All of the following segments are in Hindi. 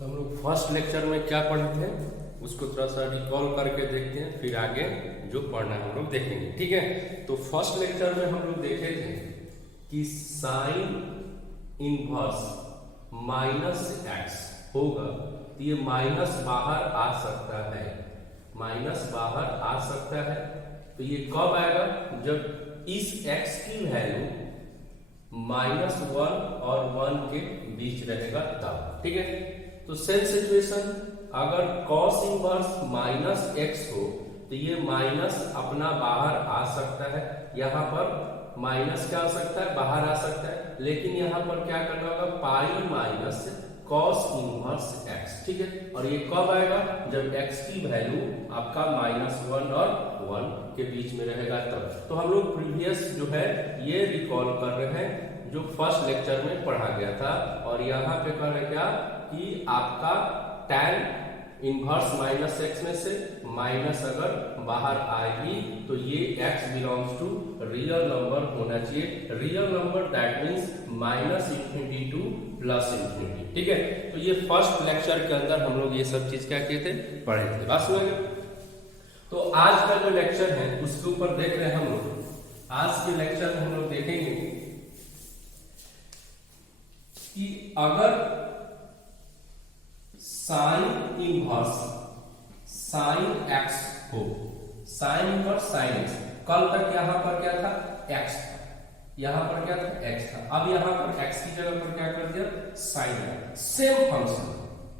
तो हम लोग फर्स्ट लेक्चर में क्या पढ़े थे उसको थोड़ा सा रिकॉल करके देखते हैं, फिर आगे जो पढ़ना है हम लोग देखेंगे। ठीक है, तो फर्स्ट लेक्चर में हम लोग देखे थे कि साइन इनवर्स माइनस एक्स होगा तो ये माइनस बाहर आ सकता है, माइनस बाहर आ सकता है। तो ये कब आएगा? जब इस x की वैल्यू -1 और 1 के बीच रहेगा तब। ठीक है, तो सेम सिचुएशन अगर cos इनवर्स -x हो तो ये माइनस अपना बाहर आ सकता है, यहाँ पर माइनस क्या आ सकता है? बाहर आ सकता है, लेकिन यहाँ पर क्या करना होगा? Pi minus cos inverse x। ठीक है, और ये कब आएगा? जब x की वैल्यू आपका -1 और 1 के बीच में रहेगा तब। तो हम लोग प्रीवियस जो है ये रिकॉल कर रहे हैं जो फर्स्ट लेक्चर में पढ़ा गया था, और यहाँ पे कर रहे क्या कि आपका tan इनवर्स -x में से माइनस अगर बाहर आएगी तो ये x belongs to real number होना चाहिए। Real number that means -∞ to +∞। ठीक है, तो ये फर्स्ट लेक्चर के अंदर हम लोग ये सब चीज क्या किए थे? पढ़े थे। बात समझ गए? तो आज का जो लेक्चर है उसके ऊपर देख रहे हैं हम लोग। आज के लेक्चर में हम लोग देखेंगे कि अगर साइन इनवर्स साइन x हो, साइन इनवर्स साइन x, कल तक यहां पर क्या था? x था, यहां पर क्या था? x था। अब यहां पर x की जगह पर क्या कर दिया? Sine. Same function,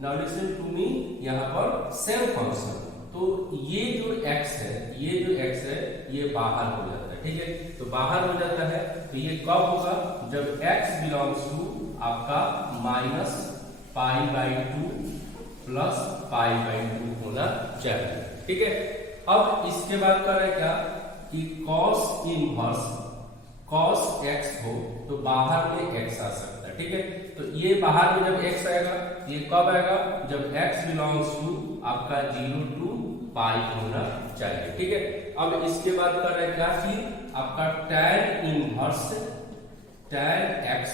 now listen to me, यहां पर सेम फंक्शन। तो ये जो x है, ये जो x है ये बाहर हो जाता है। ठीक है, तो बाहर हो जाता है तो ये कब होगा? जब x बिलोंग्स टू आपका -π/2 +π/2 होना चाहिए। ठीक है, अब इसके बाद करें क्या कि cos इनवर्स cos x हो तो बाहर में x आ सकता है। ठीक है, तो ये बाहर में जब x आएगा ये कब आएगा? जब x बिलोंग्स टू आपका 0 to π होना चाहिए। ठीक है, अब इसके बाद कर रहे क्या कि आपका tan inverse tan x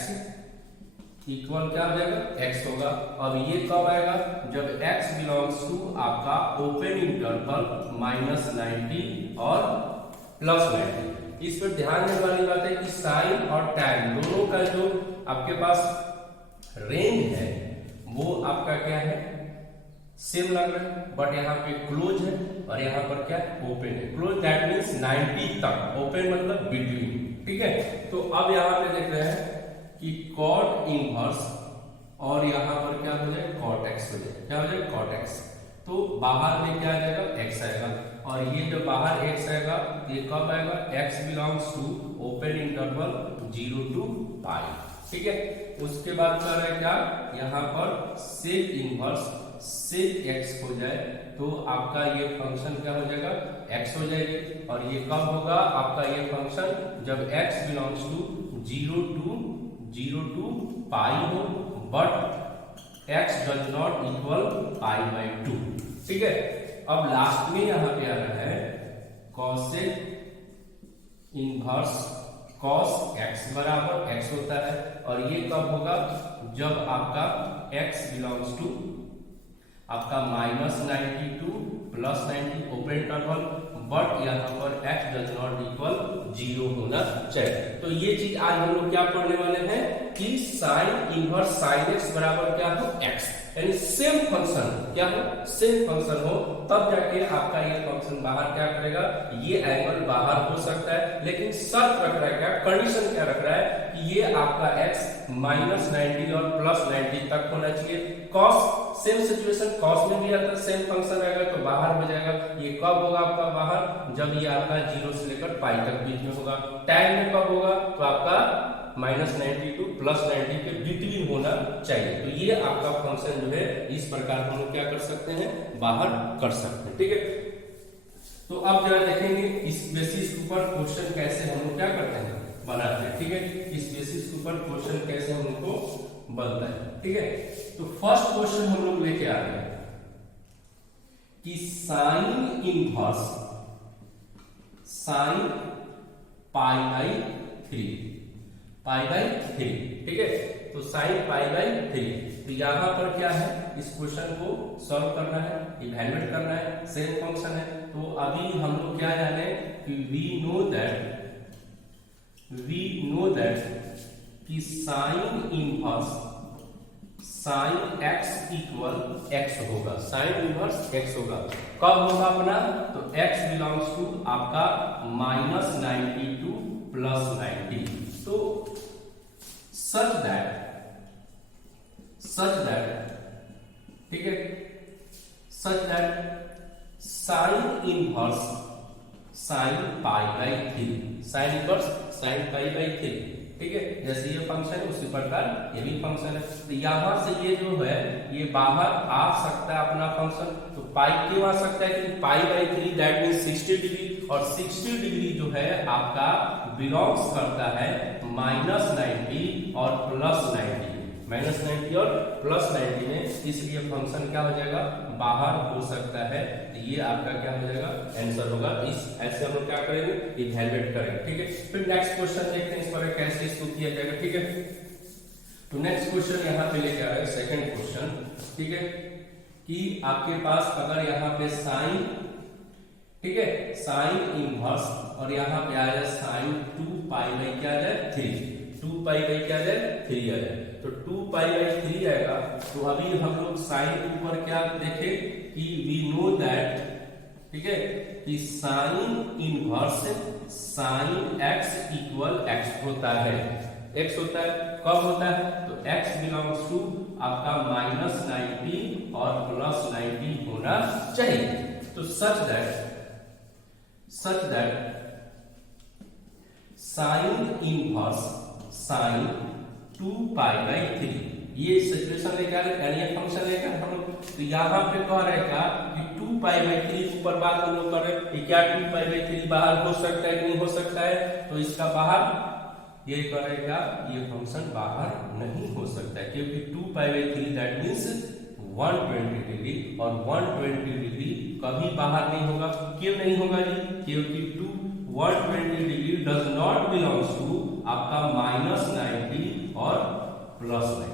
equal क्या हो जाएगा? x होगा। अब ये कब आएगा? जब x बिलोंग्स टू आपका ओपन इंटरवल -90 और +90। इस पर ध्यान देने वाली बात है कि साइन और टैन दोनों का जो आपके पास रेंज है वो आपका क्या है? सेम लग रहा है, बट यहाँ पे क्लोज है और यहाँ पर क्या? ओपन है। क्लोज दैट मीन्स 90 तक, ओपन मतलब बिटवीन। ठीक है, तो अब यहाँ पे देख रहे हैं कि cot इनवर्स और यहाँ पर क्या हो जाए? cot x हो जाए। क्या हो जाए? cot x। तो बाहर में क्या आ जाएगा? x आएगा, और ये जो बाहर x आएगा ये कब आएगा? x belongs to open interval 0 to π। ठीक है, उसके बाद कर रहे क्या? यहाँ पर सेक इनवर्स सेक x हो जाए तो आपका ये फंक्शन क्या हो जाएगा? x हो जाएगी, और ये कब होगा आपका ये फंक्शन? जब x बिलोंग्स टू 0 to π हो, but x does not equal π/2। ठीक है, अब लास्ट में यहां पे आ रहा है cosec इनवर्स cos x बराबर x होता है, और ये कब होगा? जब आपका x बिलोंग्स टू आपका -90 to +90 ओपन इंटरवल, बट यहाँ पर x डज नॉट इक्वल 0 होना चाहिए। तो ये चीज आज हम लोग क्या पढ़ने वाले हैं कि साइन इनवर्स साइन x बराबर क्या हो? x, यानी सेम फंक्शन क्या हो? सेम फंक्शन हो तब जाके आपका ये फंक्शन बाहर क्या करेगा? ये एंगल बाहर हो सकता है, लेकिन शर्त रख रहा है क्या? कंडीशन क्या रख रहा है कि ये आपका x -90 और +90 तक होना चाहिए। cos सेम सिचुएशन, cos में भी अगर सेम फंक्शन आएगा तो बाहर हो जाएगा। ये कब होगा आपका बाहर? जब ये आपका 0 से लेकर π तक बीच में होगा। tan में कब होगा? तो आपका -90 to +90 के बिटवीन होना चाहिए। तो ये आपका फंक्शन जो है इस प्रकार हम लोग क्या कर सकते हैं? बाहर कर सकते हैं। ठीक है, तो अब जरा देखेंगे इस बेसिस के ऊपर क्वेश्चन कैसे हम लोग क्या करते हैं? बनाते हैं। ठीक है, इस बेसिस के ऊपर क्वेश्चन कैसे हम लोग को बनता है। ठीक है, तो फर्स्ट क्वेश्चन हम लोग लेके आ रहे हैं कि साइन इनवर्स साइन π/3 ठीक है, तो साइन पाई बाई 3। तो यहाँ पर क्या है, इस क्वेश्चन को सॉल्व करना है, इवैल्यूएट करना है, सेम फंक्शन है। तो अभी हम लोग क्या जाने कि वी नो दैट कि sine inverse sine x equal x होगा, साइन इनवर्स एक्स होगा। कब होगा अपना, तो x बिलोंग्स टू आपका -90 टू +90। तो सच दैट ठीक है, such that sine inverse sine pi by 3, sine inverse sine pi by 3, ठीक है। जैसे ये फंक्शन है उसी प्रकार ये भी फंक्शन है। तो यहां से ये जो है ये बाहर आ सकता है अपना फंक्शन। तो पाई क्यों आ सकता है, कि pi by 3 that mean 60 degree, और 60 डिग्री जो है आपका बिलोंग्स करता है -90 और +90, -90 और +90 में, इसलिए फंक्शन क्या हो जाएगा, बाहर हो सकता है। तो ये आपका क्या हो जाएगा, आंसर होगा। इस ऐसे हम लोग क्या करेंगे, इवैल्यूएट करेंगे, ठीक है। फिर नेक्स्ट क्वेश्चन देखते हैं इस पर कैसे इसको किया जाएगा, ठीक है। तो नेक्स्ट क्वेश्चन यहाँ पे लेके आ रहे हैं, सेकंड क्वेश्चन, ठीक है, कि आपके पास अगर यहाँ पे साइन, ठीक है, साइन इनवर्स और यहाँ पे आ जाए साइन 2 पाई बाई क्या आ जाए 3, 2 पाई बाई क्या आ जाए 3 आ जाए। तो 2 पाई बाई 3 आएगा। तो अभी हम लोग साइन के ऊपर क्या देखे कि वी नो दैट, ठीक है, कि sine inverse sine x equal x होता है, x होता है। कब होता है, तो x बिलोंग्स टू आपका -90 और +90 होना चाहिए। तो such that sine inverse sine 2 pi by 3, ये सिचुएशन लेकर यानी ये फंक्शन लेकर हम लोग, तो यहाँ पे कह रहेगा कि 2 पाई बाई 3 ऊपर बात हम लोग कर रहे हैं कि क्या 2 पाई बाई 3 बाहर हो सकता है कि नहीं हो सकता है। तो इसका बाहर ये करेगा, ये फंक्शन बाहर नहीं हो सकता है, क्योंकि 2 pi by 3 that means 120 degree, और 120 डिग्री कभी बाहर नहीं होगा। क्यों नहीं होगा जी, क्योंकि 120 degree does not belongs to आपका -90 और +90,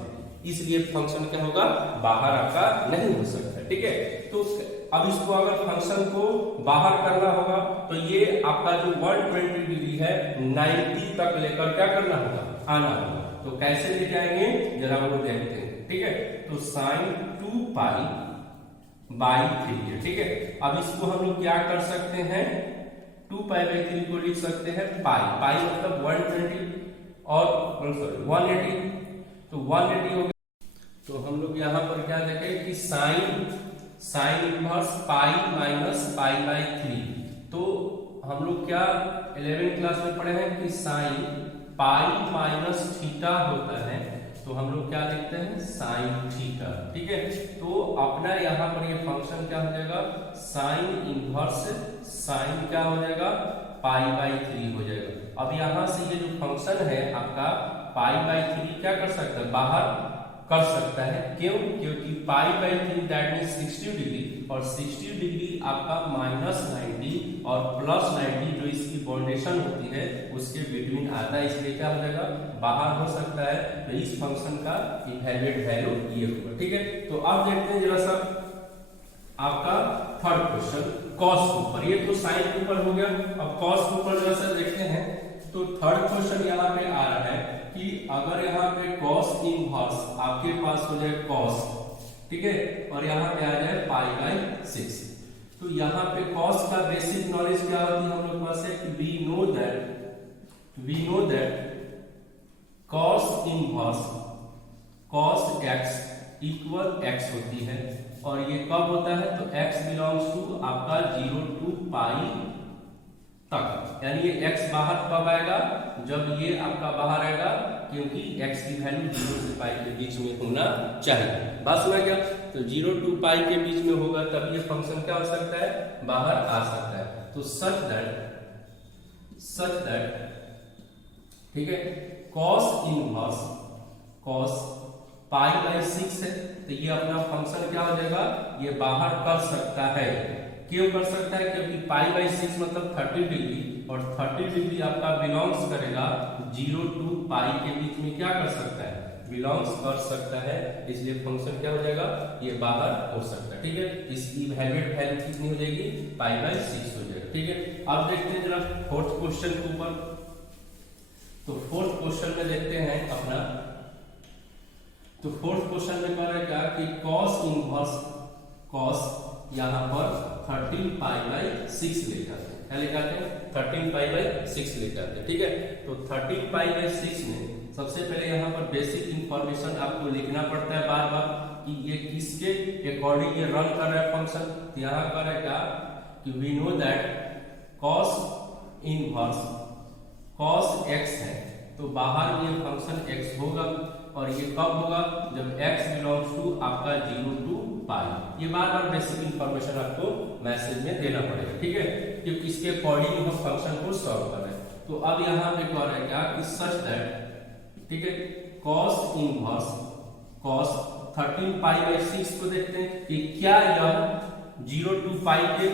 इसलिए फंक्शन क्या होगा, बाहर आपका नहीं हो सकता, ठीक है। तो अब इसको अगर फंक्शन को बाहर करना होगा तो ये आपका जो 120 डिग्री है 90 तक लेकर क्या करना होगा, आना होगा। तो कैसे लेके आएंगे जरा वो देखते हैं, ठीक है। तो साइन 2 पाई बाई 3 है, ठीक है। अब इसको हम लोग क्या कर सकते हैं, 2 पाई बाई 3 को लिख सकते हैं पाई, पाई मतलब 120 और 180, तो 180 हो गया। तो हम लोग यहाँ पर क्या देखें कि sine inverse pi minus pi by 3, तो हम लोग क्या 11वीं क्लास में पढ़े हैं कि साइन पाई माइनस थीटा होता है, तो हम लोग क्या लिखते हैं साइन थीटा, ठीक है। तो अपना यहाँ पर ये फंक्शन क्या हो जाएगा, साइन इनवर्स साइन क्या हो जाएगा, पाई बाई 3 हो जाएगा। अब यहाँ से ये जो फंक्शन है आपका पाई बाई 3 क्या कर सकता है, बाहर कर सकता है। क्यों, क्योंकि pi by 3 that mean 60 degree, और 60 डिग्री आपका -90 और +90 जो इसकी बाउंडेशन होती है उसके बिटवीन आता है, इसलिए क्या हो जाएगा, बाहर हो सकता है। तो इस फंक्शन का इवैल्यूएट वैल्यू ये होगा, ठीक है। तो अब देखते हैं जरा सा आपका थर्ड क्वेश्चन, कॉस के ऊपर। ये तो साइन के ऊपर हो गया, अब कॉस के ऊपर जरा सा देखते हैं। तो थर्ड क्वेश्चन यहाँ पे आ रहा है कि अगर यहाँ पे कॉस इनवर्स आपके पास हो जाए कॉस, ठीक है, और यहाँ पे आ जाए पाई बाई 6, तो यहाँ पे कॉस का बेसिक नॉलेज क्या होती है हम लोग पास है कि we know that cos inverse cos x equal x होती है, और ये कब होता है, तो x बिलोंग्स टू आपका 0 टू पाई तक, यानी ये x बाहर कब आएगा, जब ये आपका बाहर आएगा, क्योंकि x की वैल्यू 0 से पाई के बीच में होना चाहिए। बात सुना क्या, तो 0 टू पाई के बीच में होगा तब ये फंक्शन क्या हो सकता है, बाहर आ सकता है। तो सच दैट ठीक है, cos inverse cos pi by 6 है, तो ये अपना फंक्शन क्या हो जाएगा, ये बाहर कर सकता है। क्यों कर सकता है, क्योंकि पाई बाई 6 मतलब 30 डिग्री, और 30 डिग्री आपका बिलोंग्स करेगा 0 टू पाई के बीच में क्या कर सकता है, बिलोंग्स कर सकता है, इसलिए फंक्शन क्या हो जाएगा, ये बाहर हो सकता है। ठीक है, इसकी इवैल्यूएट वैल्यू कितनी हो जाएगी, पाई बाई 6 हो जाएगा। ठीक है, अब देखते हैं जरा फोर्थ क्वेश्चन के ऊपर। तो फोर्थ क्वेश्चन में देखते हैं अपना, तो फोर्थ क्वेश्चन में कह रहा है क्या कि cos इनवर्स cos यहाँ पर 13 पाई बाई 6 लेकर आते हैं। क्या लेकर आते हैं, 13 पाई बाई 6 लेकर आते हैं। ठीक है, तो 13 पाई बाई 6 में सबसे पहले यहाँ पर बेसिक इंफॉर्मेशन आपको लिखना पड़ता है बार बार कि ये किसके अकॉर्डिंग ये रन कर रहा है फंक्शन। तो यहाँ कर रहा है क्या कि we know that cos inverse cos x है, तो बाहर ये फंक्शन x होगा, और ये कब होगा, जब x बिलोंग्स टू आपका 0 टू पाई। ये बार बार बेसिक इंफॉर्मेशन आपको मैसेज में देना पड़ेगा। ठीक है, क्योंकि इसके अकॉर्डिंग हम फंक्शन को सॉल्व कर रहे हैं। तो अब यहाँ पे कह रहा है क्या कि सच दैट, ठीक है, cos inverse cos 13 pi by 6 को देखते हैं कि क्या यह 0 टू पाई के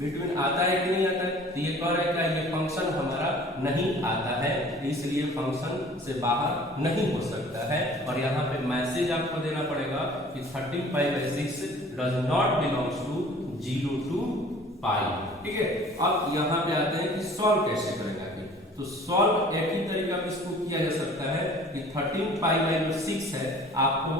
बिटवीन आता है कि नहीं आता है। तो ये कह रहा है क्या, ये फंक्शन हमारा नहीं आता है, इसलिए फंक्शन से बाहर नहीं हो सकता है। और यहाँ पे मैसेज आपको देना पड़ेगा कि 13 pi by 6 does not belongs to 0 to pi. ठीक है, अब यहाँ पे आते हैं कि सॉल्व कैसे करेंगे। तो सॉल्व एक ही तरीका इसको किया जा सकता है कि 13 पाई बाई 6 है, आपको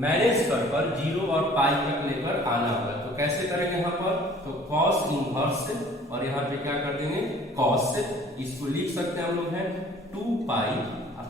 मैनेज कर पर 0 और पाई तक लेकर आना होगा। तो कैसे करेंगे यहाँ पर, तो cos इनवर्स और यहाँ पे क्या कर देंगे cos, इसको लिख सकते हैं हम लोग हैं 2 पाई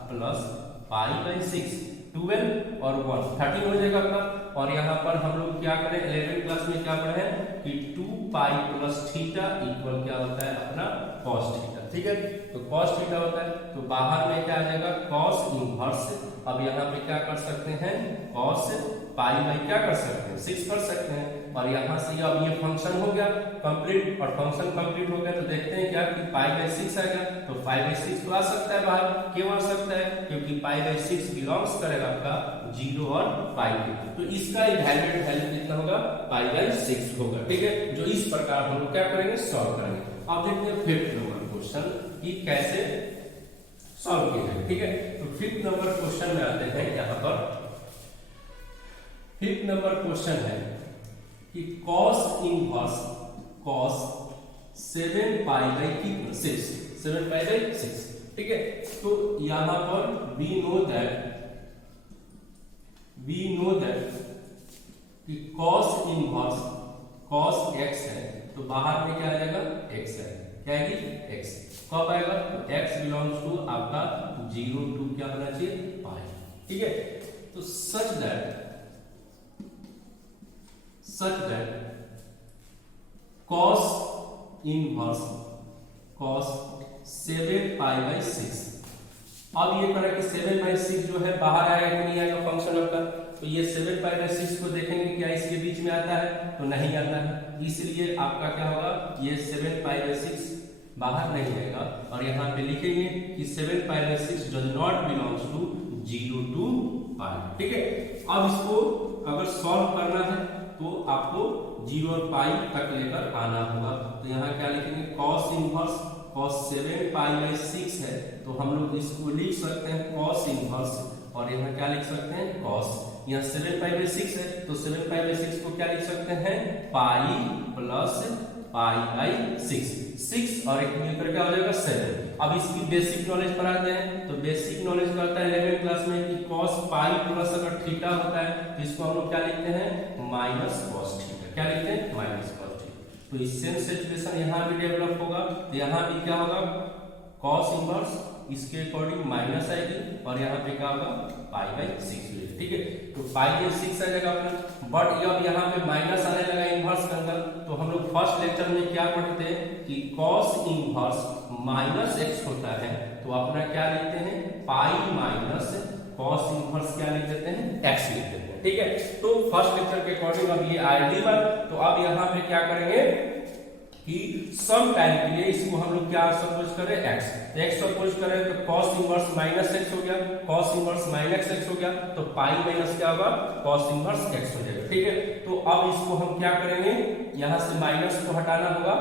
प्लस पाई बाई 6, 12 और 1 13 हो जाएगा आपका। और यहाँ पर हम लोग क्या करें, 11th क्लास में क्या पढ़े हैं कि 2 पाई प्लस थीटा इक्वल क्या होता है अपना cos थीटा। ठीक है, तो cos थीटा होता है, तो बाहर में क्या आ जाएगा cos इनवर्स। अब यहाँ पे क्या कर सकते हैं, cos पाई बाई क्या कर सकते हैं 6 कर सकते हैं। और यहाँ से अब ये फंक्शन हो गया कंप्लीट, और फंक्शन कंप्लीट हो गया तो देखते हैं क्या कि पाई बाई 6 आ गया। तो पाई बाई 6 तो आ सकता है बाहर, क्यों आ सकता है, क्योंकि पाई बाई 6 बिलोंग्स करेगा आपका 0 और पाई के। तो इसका इवैल्यूएट वैल्यू कितना होगा, पाई बाई 6 होगा। ठीक है, जो इस प्रकार हम लोग क्या करेंगे, सॉल्व करेंगे। अब देखते हैं फिफ्थ नंबर क्वेश्चन कि कैसे सॉल्व किया जाए। ठीक है, तो फिफ्थ नंबर क्वेश्चन में आते हैं। यहाँ पर फिफ्थ नंबर क्वेश्चन है कि cos inverse cos 7 pi by 6, 7 pi by 6। ठीक है, तो यहां पर वी नो दैट कि cos इनवर्स cos x है, तो बाहर में क्या आ जाएगा x है, क्या आएगी x। कब आएगा, तो x बिलोंग्स टू आपका 0 टू क्या होना चाहिए पाई। ठीक है, तो such that cos inverse cos 7 pi by 6। अब ये करें कि 7 बाई 6 जो है बाहर आएगा कि नहीं आएगा फंक्शन आपका। तो ये 7 पाई बाई 6 को देखेंगे क्या इसके बीच में आता है, तो नहीं आता है, इसलिए आपका क्या होगा, ये 7 पाई बाई 6 बाहर नहीं आएगा। और यहाँ पे लिखेंगे कि 7 pi by 6 does not belongs to 0 to pi. ठीक है, अब इसको अगर सॉल्व करना है तो आपको 0 और पाई तक लेकर आना होगा। तो यहाँ क्या लिखेंगे, cos inverse cos 7 pi by 6 है, तो हम लोग इसको लिख सकते हैं cos इनवर्स, और यहाँ क्या लिख सकते हैं cos। यहाँ 7 पाई बाई 6 है, तो 7 पाई बाई 6 को क्या लिख सकते हैं, पाई प्लस पाई बाई 6 और एक मिलकर क्या हो जाएगा 7। अब इसकी बेसिक नॉलेज पढ़ाते हैं। तो बेसिक नॉलेज करता है 11th क्लास में कि cos पाई प्लस अगर थीटा होता है तो इसको हम लोग क्या लिखते हैं, माइनस cos थीटा। क्या लिखते हैं, माइनस cos थीटा। तो इससे सिचुएशन यहाँ भी डेवलप होगा, तो यहाँ भी क्या होगा, cos इनवर्स इसके अकॉर्डिंग माइनस आएगी, और यहाँ पे क्या होगा पाई बाई 6। ठीक है, तो पाई बाई 6 आ जाएगा अपना। बट अब यहाँ पे माइनस आने लगा इनवर्स के अंदर, तो हम लोग फर्स्ट लेक्चर में क्या पढ़ते हैं कि cos इनवर्स माइनस x होता है, तो अपना क्या लिखते हैं, पाई माइनस cos इनवर्स क्या लिख देते हैं, x लिख देते हैं। ठीक है, तो फर्स्ट लेक्चर के अकॉर्डिंग अब ये आईडी बार। तो अब यहाँ पे क्या करेंगे कि सम टाइम के लिए इसको हम लोग क्या सपोज करें, x सपोज करें, तो cos इनवर्स माइनस x हो गया, cos इनवर्स माइनस x हो गया, तो पाई माइनस क्या होगा, cos इनवर्स x हो जाएगा। ठीक है, तो अब इसको हम क्या करेंगे, यहाँ से माइनस को हटाना होगा,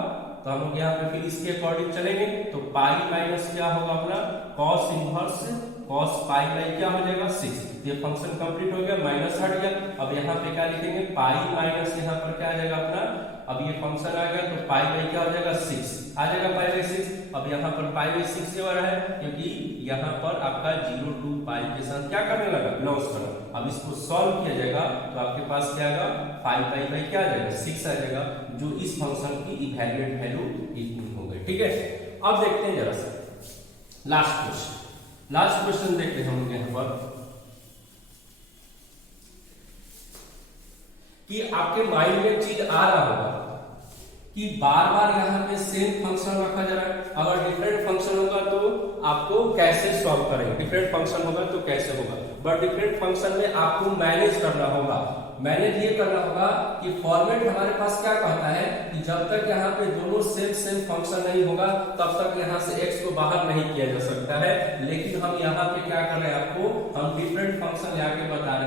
तो हम लोग यहाँ पे फिर इसके अकॉर्डिंग चलेंगे। तो पाई माइनस क्या होगा अपना cos inverse cos pi by क्या हो जाएगा 6। ये फंक्शन कंप्लीट हो गया, माइनस हट गया। अब यहाँ पे क्या लिखेंगे, पाई माइनस यहाँ पर क्या आ जाएगा अपना, अब ये फंक्शन आ गया तो पाई बाई क्या हो जाएगा 6 आ जाएगा, पाई बाई 6। अब यहाँ पर पाई बाई 6 से हो रहा है क्योंकि यहाँ पर आपका 0 टू पाई के साथ क्या करने लगा, लॉस करना। अब इसको सॉल्व किया जाएगा तो आपके पास क्या आएगा, 5 पाई बाई क्या आ जाएगा 6 आ जाएगा, जो इस फंक्शन की इवैल्यूएट वैल्यू इतनी हो गई। ठीक है, अब देखते हैं जरा सा लास्ट क्वेश्चन देखते हैं हम लोग यहाँ पर कि आपके माइंड में चीज आ रहा होगा कि बार बार यहाँ पे सेम फंक्शन रखा जा रहा है। अगर डिफरेंट फंक्शन होगा तो आपको कैसे सॉल्व करेंगे, डिफरेंट फंक्शन होगा तो कैसे होगा, बट डिफरेंट फंक्शन में आपको मैनेज करना होगा। मैनेज ये करना होगा कि फॉर्मेट हमारे पास क्या कहता है कि जब तक यहाँ पे दोनों सेम फंक्शन नहीं होगा तब तक यहाँ से x को बाहर नहीं किया जा सकता है। लेकिन हम यहाँ पे क्या कर रहे हैं, आपको हम डिफरेंट फंक्शन यहाँ के बता रहे हैं।